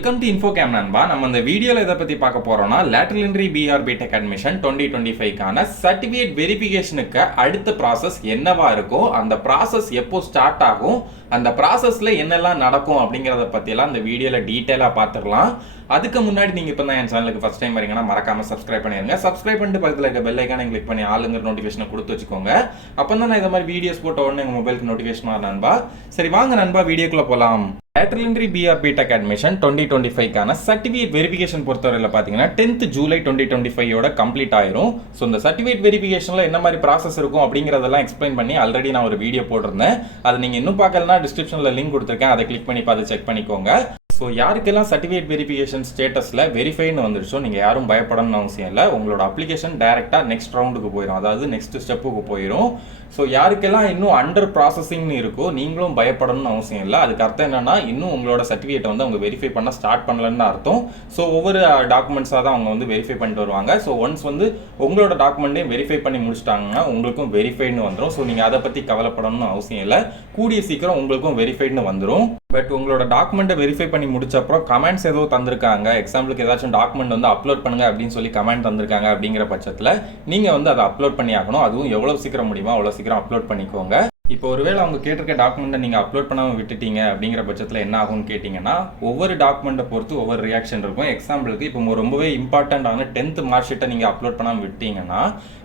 Welcome to இன்ஃபோகேம் நண்பா. நம்ம இந்த வீடியோவில் எதை பற்றி பார்க்க போகிறோம்னா lateral entry PR BTech admission 2025க்கான சர்டிஃபிகேட் வெரிஃபிகேஷனுக்கு அடுத்த ப்ராசஸ் என்னவா இருக்கும், அந்த ப்ராசஸ் எப்போ ஸ்டார்ட் ஆகும், அந்த ப்ராசஸில் என்னெல்லாம் நடக்கும் அப்படிங்கிறத பற்றியெல்லாம் இந்த வீடியோவில் டீட்டெயிலாக பார்த்துக்கலாம். அதுக்கு முன்னாடி நீங்கள் இப்போ தான் என் சேனலுக்கு ஃபஸ்ட் டைம் வரீங்கன்னா மறக்காமல் சப்ஸ்கிரைப் பண்ணிடுங்க. சப்ஸ்கிரைப் பண்ணிட்டு பக்கத்தில் இருக்க பெல் ஐக்கானை கிளிக் பண்ணி ஆளுங்கிற நோட்டிஃபிகேஷனை கொடுத்து வச்சுக்கோங்க. அப்போ தான் நான் இந்த மாதிரி வீடியோஸ் போட்ட உடனே உங்கள் மொபைலுக்கு நோட்டிஃபிகேஷன் வரும் நண்பா. சரி வாங்க நண்பா, வீடியோக்குள்ளே போகலாம். Lateral entry PR BTech admission 2025க்கான சர்டிஃபிகேட் வெரிஃபிகேஷன் பொறுத்தவரையில் பார்த்தீங்கன்னா 10th ஜூலை 2025 கம்ப்ளீட் ஆயிரும். ஸோ இந்த சர்டிஃபிகேட் வெரிஃபிகேஷனில் என்ன மாதிரி ப்ராசஸ் இருக்கும் அப்படிங்கிறதெல்லாம் எக்ஸ்பிளைன் பண்ணி ஆல்ரெடி நான் ஒரு வீடியோ போட்டிருந்தேன். அது நீங்கள் இன்னும் பார்க்கலன்னா டிஸ்கிரிப்ஷனில் லிங்க் கொடுத்துருக்கேன், அதை கிளிக் பண்ணி பார்த்து செக் பண்ணிக்கோங்க. ஸோ யாருக்கெல்லாம் சர்டிஃபிகேட் வெரிஃபிகேஷன் ஸ்டேட்டஸில் வெரிஃபைன்னு வந்துருச்சோ நீங்கள் யாரும் பயப்படணும்னு அவசியம் இல்லை. உங்களோட அப்ளிகேஷன் டைரெக்டாக நெக்ஸ்ட் ரவுண்டுக்கு போயிடும், அதாவது நெக்ஸ்ட் ஸ்டெப்புக்கு போயிடும். ஸோ யாருக்கெல்லாம் இன்னும் அண்டர் ப்ராசஸிங்னு இருக்கோ நீங்களும் பயப்படணும்னு அவசியம் இல்லை. அதுக்கு அர்த்தம் என்னன்னா, இன்னும் உங்களோட சர்டிஃபிகேட்டை வந்து அவங்க வெரிஃபை பண்ண ஸ்டார்ட் பண்ணலன்னு அர்த்தம். ஸோ ஒவ்வொரு டாக்குமெண்ட்ஸாக தான் அவங்க வந்து வெரிஃபை பண்ணிட்டு வருவாங்க. ஸோ ஒன்ஸ் வந்து உங்களோட டாக்குமெண்ட்டையும் வெரிஃபை பண்ணி முடிச்சிட்டாங்கன்னா உங்களுக்கும் வெரிஃபைன்னு வந்துடும். ஸோ நீங்கள் அதை பற்றி கவலைப்படணும்னு அவசியம் இல்லை. கூடிய சீக்கிரம் உங்களுக்கும் வெரிஃபைன்னு வந்துடும். பட் உங்களோட டாக்குமெண்ட்டை வெரிஃபை பண்ணி முடிச்ச அப்புறம் கமெண்ட்ஸ் ஏதோ தந்திருக்காங்க, எக்ஸாம்பிளுக்கு ஏதாச்சும் டாக்குமெண்ட் வந்து அப்லோட் பண்ணுங்க அப்படின்னு சொல்லி கமெண்ட் தந்திருக்காங்க. அப்படிங்கிற பட்சத்தில் நீங்கள் வந்து அதை அப்லோட் பண்ணி ஆகணும். அதுவும் எவ்வளோ சீக்கிரம் முடியுமோ அவ்வளோ சீக்கிரம் அப்லோட் பண்ணிக்கோங்க. இப்போ ஒருவேளை அவங்க கேட்டிருக்க டாக்குமெண்ட்டை நீங்கள் அப்லோட் பண்ணாமல் விட்டுட்டீங்க அப்படிங்கிற பட்சத்தில் என்ன ஆகும்னு கேட்டிங்கன்னா, ஒவ்வொரு டாக்குமெண்ட்டை பொறுத்து ஒவ்வொரு ரியாக்ஷன் இருக்கும். எக்ஸாம்பிளுக்கு இப்போ ரொம்பவே இம்பார்ட்டண்டான 10th மார்க் ஷீட்டை நீங்கள் அப்லோட் பண்ணாமல் விட்டீங்கன்னா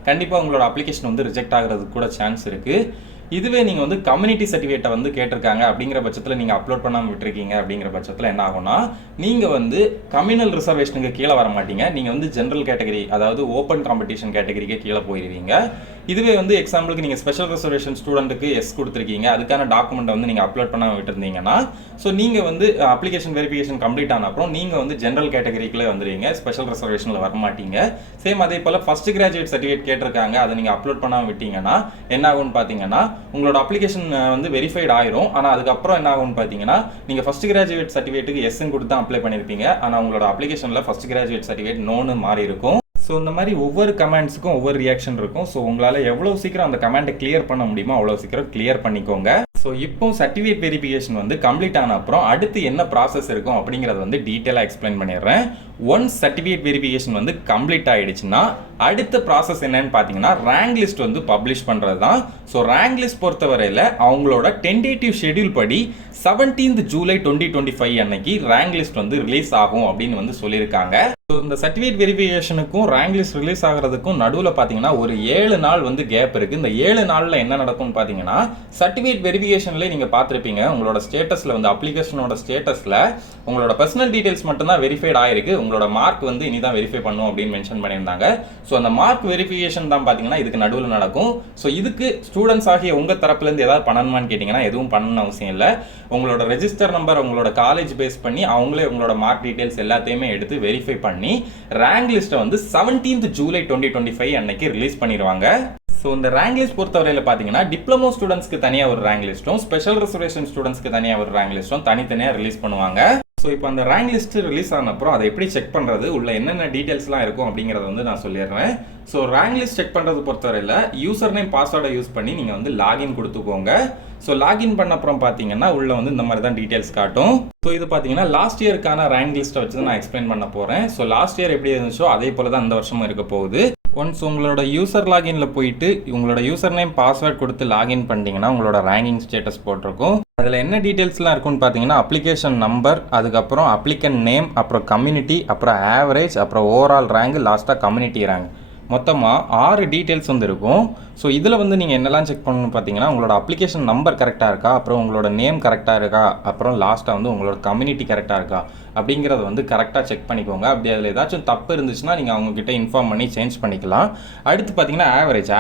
கண்டிப்பாக உங்களோட அப்ளிகேஷன் வந்து ரிஜெக்ட் ஆகிறதுக்கு கூட சான்ஸ் இருக்குது. இதுவே நீங்கள் வந்து கம்யூனிட்டி சர்டிஃபிகேட்டை வந்து கேட்டிருக்காங்க அப்படிங்கிற பட்சத்தில் நீங்கள் அப்லோட் பண்ணாமல் விட்டுருக்கீங்க அப்படிங்கிற பட்சத்தில் என்ன ஆகும்னா, நீங்கள் வந்து கம்யூனல் ரிசர்வேஷனுக்கு கீழே வர மாட்டீங்க. நீங்கள் வந்து ஜென்ரல் கேட்டகரி, அதாவது ஓப்பன் காம்படிஷன் கேட்டகரிக்கு கீழே போயிடுவீங்க. இதுவே வந்து எக்ஸாம்பிளுக்கு நீங்கள் ஸ்பெஷல் ரிசர்வேஷன் ஸ்டூடெண்ட்டுக்கு எஸ் கொடுத்துருக்கீங்க, அதுக்கான டாக்குமெண்ட்டை வந்து நீங்கள் அப்லோட் பண்ணாமல் விட்டுருந்தீங்கன்னா, ஸோ நீங்கள் வந்து அப்ளிகேஷன் வெரிஃபிகேஷன் கம்ப்ளீட் ஆன அப்புறம் நீங்கள் வந்து ஜென்ரல் கேட்டகரிக்குள்ளே வந்துடுவீங்க, ஸ்பெஷல் ரிசர்வேஷனில் வர மாட்டீங்க. சேம் அதே போல் ஃபர்ஸ்ட் கிராஜுவேட் சர்டிஃபிகேட் கேட்டிருக்காங்க, அதை நீங்கள் அப்லோட் பண்ணாமல் விட்டீங்கன்னா என்ன ஆகும்னு பார்த்தீங்கன்னா, உங்களோட அப்ளிகேஷன் வந்து வெரிஃபைட் ஆயிரும். ஆனால் அதுக்கப்புறம் என்ன ஆகும்னு பார்த்தீங்கன்னா, நீங்கள் ஃபர்ஸ்ட் கிராஜுவேட் சர்டிஃபிகேட்டுக்கு எஸ்ன்னு கொடுத்து தான் அப்ளை பண்ணியிருப்பீங்க. ஆனால் உங்களோட அப்ளிகேஷனில் ஃபர்ஸ்ட் கிராஜுவேட் சர்டிஃபிகேட் நோன்னு மாறி இருக்கும். ஸோ இந்த மாதிரி ஒவ்வொரு கமெண்ட்ஸுக்கும் ஒவ்வொரு ரியாக்ஷன் இருக்கும். ஸோ உங்களால் எவ்வளோ சீக்கிரம் அந்த கமெண்ட்டை கிளியர் பண்ண முடியுமோ அவ்வளோ சீக்கிரம் கிளியர் பண்ணிக்கோங்க. ஸோ இப்போ சர்டிஃபிகேட் வெரிஃபிகேஷன் வந்து கம்ப்ளீட் ஆன அப்புறம் அடுத்து என்ன ப்ராசஸ் இருக்கும் அப்படிங்கிறத வந்து டீட்டெயிலாக எக்ஸ்பிளைன் பண்ணிடுறேன். ஒன்ஸ் சர்டிஃபிகேட் வெரிஃபிகேஷன் வந்து கம்ப்ளீட் ஆகிடுச்சுன்னா அடுத்த ப்ராசஸ் என்னன்னு பார்த்தீங்கன்னா, ரேங்க் லிஸ்ட் வந்து பப்ளிஷ் பண்ணுறது தான். ஸோ ரேங்க் லிஸ்ட் பொறுத்தவரையில் அவங்களோட டென்டேட்டிவ் ஷெட்யூல் படி 17th ஜூலை 2025 அன்னைக்கு ரேங்க் லிஸ்ட் வந்து ரிலீஸ் ஆகும் அப்படின்னு வந்து சொல்லியிருக்காங்க. ஸோ இந்த சர்டிஃபிகேட் வெரிஃபிகேஷனுக்கும் ரேங்க் லிஸ்ட் ரிலீஸ் ஆகிறதுக்கும் நடுவில் பார்த்தீங்கன்னா ஒரு 7 நாள் வந்து கேப் இருக்குது. இந்த 7 நாளில் என்ன நடக்கும்னு பார்த்தீங்கன்னா, சர்டிஃபிகேட் வெரிஃபிகேஷன்லேயே நீங்கள் பார்த்துருப்பீங்க, உங்களோட ஸ்டேட்டஸில் வந்து அப்ளிகேஷனோட ஸ்டேட்டஸில் உங்களோட பர்சனல் டீடைல்ஸ் மட்டும்தான் வெரிஃபைட் ஆயிருக்கு, உங்களோட மார்க் வந்து இனி தான் வெரிஃபை பண்ணும் அப்படின்னு மென்ஷன் பண்ணியிருந்தாங்க. ஸோ அந்த மார்க் வெரிஃபிகேஷன் தான் பார்த்தீங்கன்னா இதுக்கு நடுவில் நடக்கும். ஸோ இதுக்கு ஸ்டூடெண்ட்ஸ் ஆகிய உங்கள் தரப்புலேருந்து ஏதாவது பண்ணணுமான்னு கேட்டிங்கன்னா எதுவும் பண்ணணும்னு அவசியம் இல்லை. உங்களோட ரெஜிஸ்டர் நம்பர், உங்களோட காலேஜ் பேஸ் பண்ணி அவங்களே உங்களோட மார்க் டீடைல்ஸ் எல்லாத்தையுமே எடுத்து வெரிஃபை பண்ணி ரேங்க் லிஸ்ட்டை வந்து 17th ஜூலை 2025 அன்னைக்கு ரிலீஸ் பண்ணிடுவாங்க. ஸோ இந்த ரேங்க் லிஸ்ட் பொறுத்தவரையில் பார்த்தீங்கன்னா டிப்ளமோ ஸ்டூடெண்ட்ஸ்க்கு தனியாக ஒரு ரேங்க் லிஸ்ட்டும் ஸ்பெஷல் ரிசர்வேஷன் ஸ்டூடெண்ட்ஸ்க்கு தனியாக ஒரு ரேங்க் லிஸ்ட்டும் தனித்தனியாக ரிலீஸ் பண்ணுவாங்க. ஸோ இப்போ அந்த ரேங்க் லிஸ்ட் ரிலீஸ் ஆன அப்புறம் அதை எப்படி செக் பண்ணுறது, உள்ள என்னென்ன டீட்டெயில்ஸ்லாம் இருக்கும் அப்படிங்கிறத வந்து நான் சொல்லிடுறேன். ஸோ ரேங்க் லிஸ்ட் செக் பண்ணுறது பொறுத்தவரையில் யூசர் நேம் பாஸ்வேர்டை யூஸ் பண்ணி நீங்கள் வந்து லாகின் கொடுத்துக்கோங்க. ஸோ லாகின் பண்ண அப்புறம் பார்த்தீங்கன்னா உள்ள வந்து இந்த மாதிரி தான் டீட்டெயில்ஸ் காட்டும். ஸோ இது பார்த்தீங்கன்னா லாஸ்ட் இயருக்கான ரேங்க் லிஸ்ட்டை வச்சு தான் நான் எக்ஸ்பிளைன் பண்ண போகிறேன். ஸோ லாஸ்ட் இயர் எப்படி இருந்துச்சோ அதே போல தான் இந்த வருஷமும் இருக்க போகுது. ஒன்ஸ் உங்களோட யூசர் லாகின்ல போயிட்டு உங்களோட யூசர் நேம் பாஸ்வேர்ட் கொடுத்து லாகின் பண்ணிட்டீங்கன்னா உங்களோட ரேங்கிங் ஸ்டேட்டஸ் போட்டிருக்கும். அதில் என்ன டீட்டெயில்ஸ்லாம் இருக்குன்னு பார்த்தீங்கன்னா, அப்ளிகேஷன் நம்பர், அதுக்கப்புறம் அப்ளிகன் நேம், அப்புறம் கம்யூனிட்டி, அப்புறம் ஆவரேஜ், அப்புறம் ஓவரால் ரேங்க், லாஸ்ட்டாக கம்யூனிட்டி ரேங்க், மொத்தமாக 6 டீட்டெயில்ஸ் வந்து இருக்கும். ஸோ இதில் வந்து நீங்கள் என்னெல்லாம் செக் பண்ணணும்னு பார்த்தீங்கன்னா, உங்களோட அப்ளிகேஷன் நம்பர் கரெக்டாக இருக்கா, அப்புறம் உங்களோட நேம் கரெக்டாக இருக்கா, அப்புறம் லாஸ்ட்டாக வந்து உங்களோட கம்யூனிட்டி கரெக்டாக இருக்கா அப்படிங்கிறத வந்து கரெக்டாக செக் பண்ணிக்கோங்க. அப்படி அதில் ஏதாச்சும் தப்பு இருந்துச்சுன்னா நீங்கள் அவங்கக்கிட்ட இன்ஃபார்ம் பண்ணி சேஞ்ச் பண்ணிக்கலாம். அடுத்து பார்த்தீங்கன்னா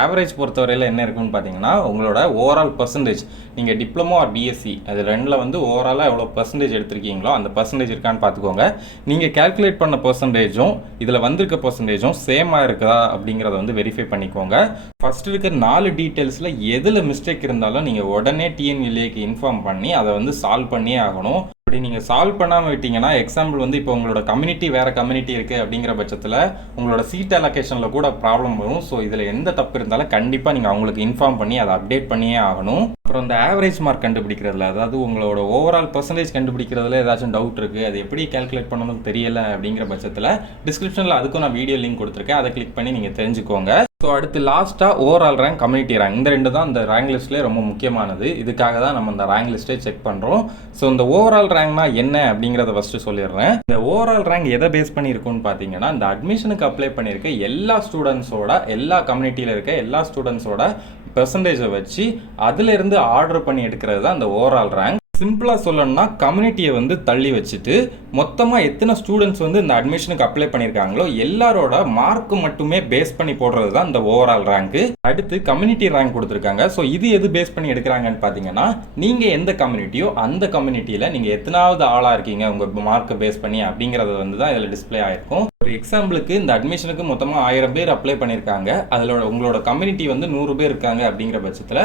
ஆவரேஜ் பொறுத்தவரையில் என்ன இருக்குன்னு பார்த்தீங்கன்னா, உங்களோட ஓவரால் பர்சன்டேஜ், நீங்கள் டிப்ளமோ ஆர் பிஎஸ்சி அது ரெண்டில் வந்து ஓவராலாக எவ்வளோ பர்சன்டேஜ் எடுத்திருக்கீங்களோ அந்த பர்சன்டேஜ் இருக்கான்னு பார்த்துக்கோங்க. நீங்கள் கேல்குலேட் பண்ண பர்சன்டேஜும் இதில் வந்திருக்க பர்சன்டேஜும் சேமாக இருக்குதா அப்படிங்கிறத வந்து வெரிஃபை பண்ணிக்கோங்க. ஃபர்ஸ்ட் இருக்க 4 டீட்டெயில்ஸில் எதில் மிஸ்டேக் இருந்தாலும் நீங்கள் உடனே டிஎன்விஏக்கு இன்ஃபார்ம் பண்ணி அதை வந்து சால்வ் பண்ணியே ஆகணும். அப்படி நீங்கள் சால்வ் பண்ணாமல் விட்டீங்கன்னா, எக்ஸாம்பிள் வந்து இப்போ உங்களோட கம்யூனிட்டி வேறு கம்யூனிட்டி இருக்குது அப்படிங்கிற பட்சத்தில் உங்களோட சீட் அலோகேஷனில் கூட ப்ராப்ளம் வரும். ஸோ இதில் எந்த தப்பு இருந்தாலும் கண்டிப்பாக நீங்கள் அவங்களுக்கு இன்ஃபார்ம் பண்ணி அதை அப்டேட் பண்ணியே ஆகணும். அப்புறம் இந்த ஆவரேஜ் மார்க் கண்டுபிடிக்கிறதுல, அதாவது உங்களோட ஓவரால் பெர்சன்டேஜ் கண்டுபிடிக்கிறதுல ஏதாச்சும் டவுட் இருக்குது, அது எப்படி கால்குலேட் பண்ணணும் தெரியல அப்படிங்கிற பட்சத்தில் டிஸ்கிரிப்ஷனில் அதுக்கும் நான் வீடியோ லிங்க் கொடுத்துருக்கேன், அதை கிளிக் பண்ணி நீங்கள் தெரிஞ்சுக்கோங்க. ஸோ அடுத்து லாஸ்ட்டாக ஓவரால் ரேங்க், கம்யூனிட்டி ரேங்க், இந்த ரெண்டு தான் இந்த ரேங்க் லிஸ்ட்லேயே ரொம்ப முக்கியமானது. இதுக்காக தான் நம்ம இந்த ரேங்க் லிஸ்ட்டை செக் பண்ணுறோம். ஸோ இந்த ஓவரால் ரேங்க்னா என்ன அப்படிங்கிறத ஃபஸ்ட்டு சொல்லிடுறேன். இந்த ஓவரால் ரேங்க் எதை பேஸ் பண்ணியிருக்குன்னு பார்த்தீங்கன்னா, இந்த அட்மிஷனுக்கு அப்ளை பண்ணியிருக்க எல்லா ஸ்டூடெண்ட்ஸோட, எல்லா கம்யூனிட்டியில் இருக்க எல்லா ஸ்டூடெண்ட்ஸோட பெர்சன்டேஜை வச்சு அதிலிருந்து ஆர்டர் பண்ணி எடுக்கிறது தான் இந்த ஓவரால் ரேங்க். சிம்பிளாக சொல்லணும்னா, கம்யூனிட்டியை வந்து தள்ளி வச்சுட்டு மொத்தமாக எத்தனை ஸ்டூடெண்ட்ஸ் வந்து இந்த அட்மிஷனுக்கு அப்ளை பண்ணியிருக்காங்களோ எல்லாரோட மார்க்கு மட்டுமே பேஸ் பண்ணி போடுறது தான் இந்த ஓவரால் ரேங்க்கு. அடுத்து கம்யூனிட்டி ரேங்க் கொடுத்துருக்காங்க. ஸோ இது எது பேஸ் பண்ணி எடுக்கிறாங்கன்னு பார்த்தீங்கன்னா, நீங்கள் எந்த கம்யூனிட்டியோ அந்த கம்யூனிட்டியில் நீங்கள் எத்தனாவது ஆளாக இருக்கீங்க உங்கள் மார்க்கை பேஸ் பண்ணி அப்படிங்கிறது வந்து தான் இதில் டிஸ்பிளே ஆயிருக்கும். ஒரு எக்ஸாம்பிளுக்கு இந்த அட்மிஷனுக்கு மொத்தமாக 1000 பேர் அப்ளை பண்ணியிருக்காங்க. அதில் உங்களோட கம்யூனிட்டி வந்து 100 பேர் இருக்காங்க அப்படிங்கிற பட்சத்தில்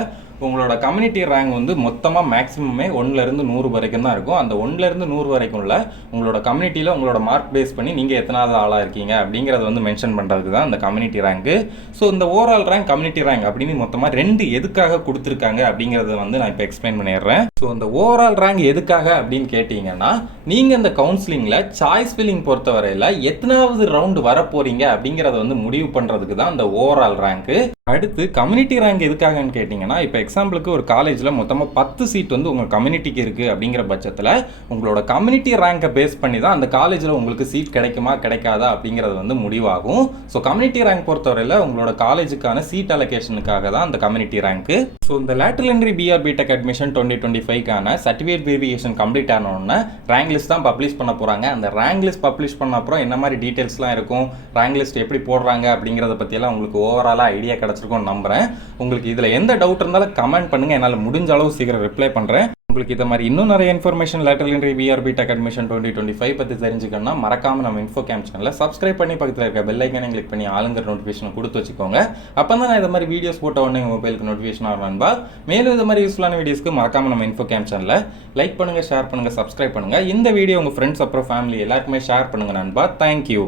உங்களோட கம்யூனிட்டி ரேங்க் வந்து மொத்தமாக மேக்ஸிமமே 1லேருந்து 100 வரைக்கும் தான் இருக்கும். அந்த 1லேருந்து 100 வரைக்கும்ல உங்களோட கம்யூனிட்டியில் உங்களோட மார்க் பேஸ் பண்ணி நீங்கள் எத்தனாவது ஆளாக இருக்கீங்க அப்படிங்கிறத வந்து மென்ஷன் பண்ணுறதுக்கு தான் இந்த கம்யூனிட்டி ரேங்க்கு. ஸோ இந்த ஓவரால் ரேங்க், கம்யூனிட்டி ரேங்க் அப்படின்னு மொத்தமாக 2 எதுக்காக கொடுத்துருக்காங்க அப்படிங்கிறத வந்து நான் இப்போ எக்ஸ்பிளைன் பண்ணிடுறேன். ஸோ இந்த ஓவரால் ரேங்க் எதுக்காக அப்படின்னு கேட்டிங்கன்னா, நீங்கள் இந்த கவுன்சிலிங்கில் சாய்ஸ் ஃபில்லிங் பொறுத்தவரையில் எத்தனாவது ரவுண்டு வர போகிறீங்க அப்படிங்கிறத வந்து முடிவு பண்ணுறதுக்கு தான் இந்த ஓவரால் ரேங்க்கு. அடுத்து கம்யூனிட்டி ரேங்க் எதுக்காகன்னு கேட்டிங்கன்னா, இப்போ எக்ஸாம்பிளுக்கு ஒரு காலேஜில் மொத்தமாக 10 சீட் வந்து உங்கள் கம்யூனிட்டிக்கு இருக்குது அப்படிங்கிற பட்சத்தில் உங்களோட கம்யூனிட்டி ரேங்கை பேஸ் பண்ணி தான் அந்த காலேஜில் உங்களுக்கு சீட் கிடைக்குமா கிடைக்காதா அப்படிங்கிறது வந்து முடிவாகும். ஸோ கம்யூனிட்டி ரேங்க் பொறுத்தவரையில் உங்களோட காலேஜுக்கான சீட் அலோகேஷனுக்காக தான் அந்த கம்யூனிட்டி ரேங்க்கு. ஸோ இந்த lateral entry PR BTech admission 2025க்கான சர்டிஃபிகேட் வெரிஃபிகேஷன் கம்ப்ளீட் ஆனோடனே ரேங்க் லிஸ்ட் தான் பப்ளிஷ் பண்ண போகிறாங்க. அந்த ரேங்க் லிஸ்ட் பப்ளிஷ் பண்ண அப்புறம் என்ன மாதிரி டீட்டெயில்ஸ்லாம் இருக்கும், ரேங்க் லிஸ்ட் எப்படி போடுறாங்க அப்படிங்கிறத பற்றியெல்லாம் உங்களுக்கு ஓவராலாக ஐடியா கிடச்சிருக்கும்னு நம்புகிறேன். உங்களுக்கு இதில் எந்த டவுட் இருந்தாலும் கமெண்ட் பண்ணுங்கள், என்னால் முடிஞ்ச அளவு சீக்கிரம் ரிப்ளை பண்ணுறேன். உங்களுக்கு இதை மாதிரி இன்னும் நிறைய information lateral entry PR BTech admission 2025 பற்றி தெரிஞ்சுக்கணும்னா மறக்காமல் நம்ம இன்ஃபோகேம் சேனலை சப்ஸ்கிரைப் பண்ணி பக்கத்தில் இருக்க பெல் ஐக்கானை கிளிக் பண்ணி ஆளுங்கிற நோட்டிஃபிகேஷனை கொடுத்து வச்சுக்கோங்க. அப்போ தான் நான் இந்த மாதிரி வீடியோஸ் போட்ட உடனே உங்கள் மொபைலுக்கு நோட்டிஃபிகேஷன் ஆகும் நண்பா. மேலும் இது மாதிரி யூஸ்ஃபுல்லான வீடியோஸ்க்கு மறக்காமல் நம்ம இன்ஃபோகேம் சேனலை லைக் பண்ணுங்கள், ஷேர் பண்ணுங்கள், சப்ஸ்கிரைப் பண்ணுங்கள். இந்த வீடியோ உங்கள் ஃப்ரெண்ட்ஸ் அப்புறம் ஃபேமிலி எல்லாருக்குமே ஷேர் பண்ணுங்கள் நண்பா. தேங்க்யூ.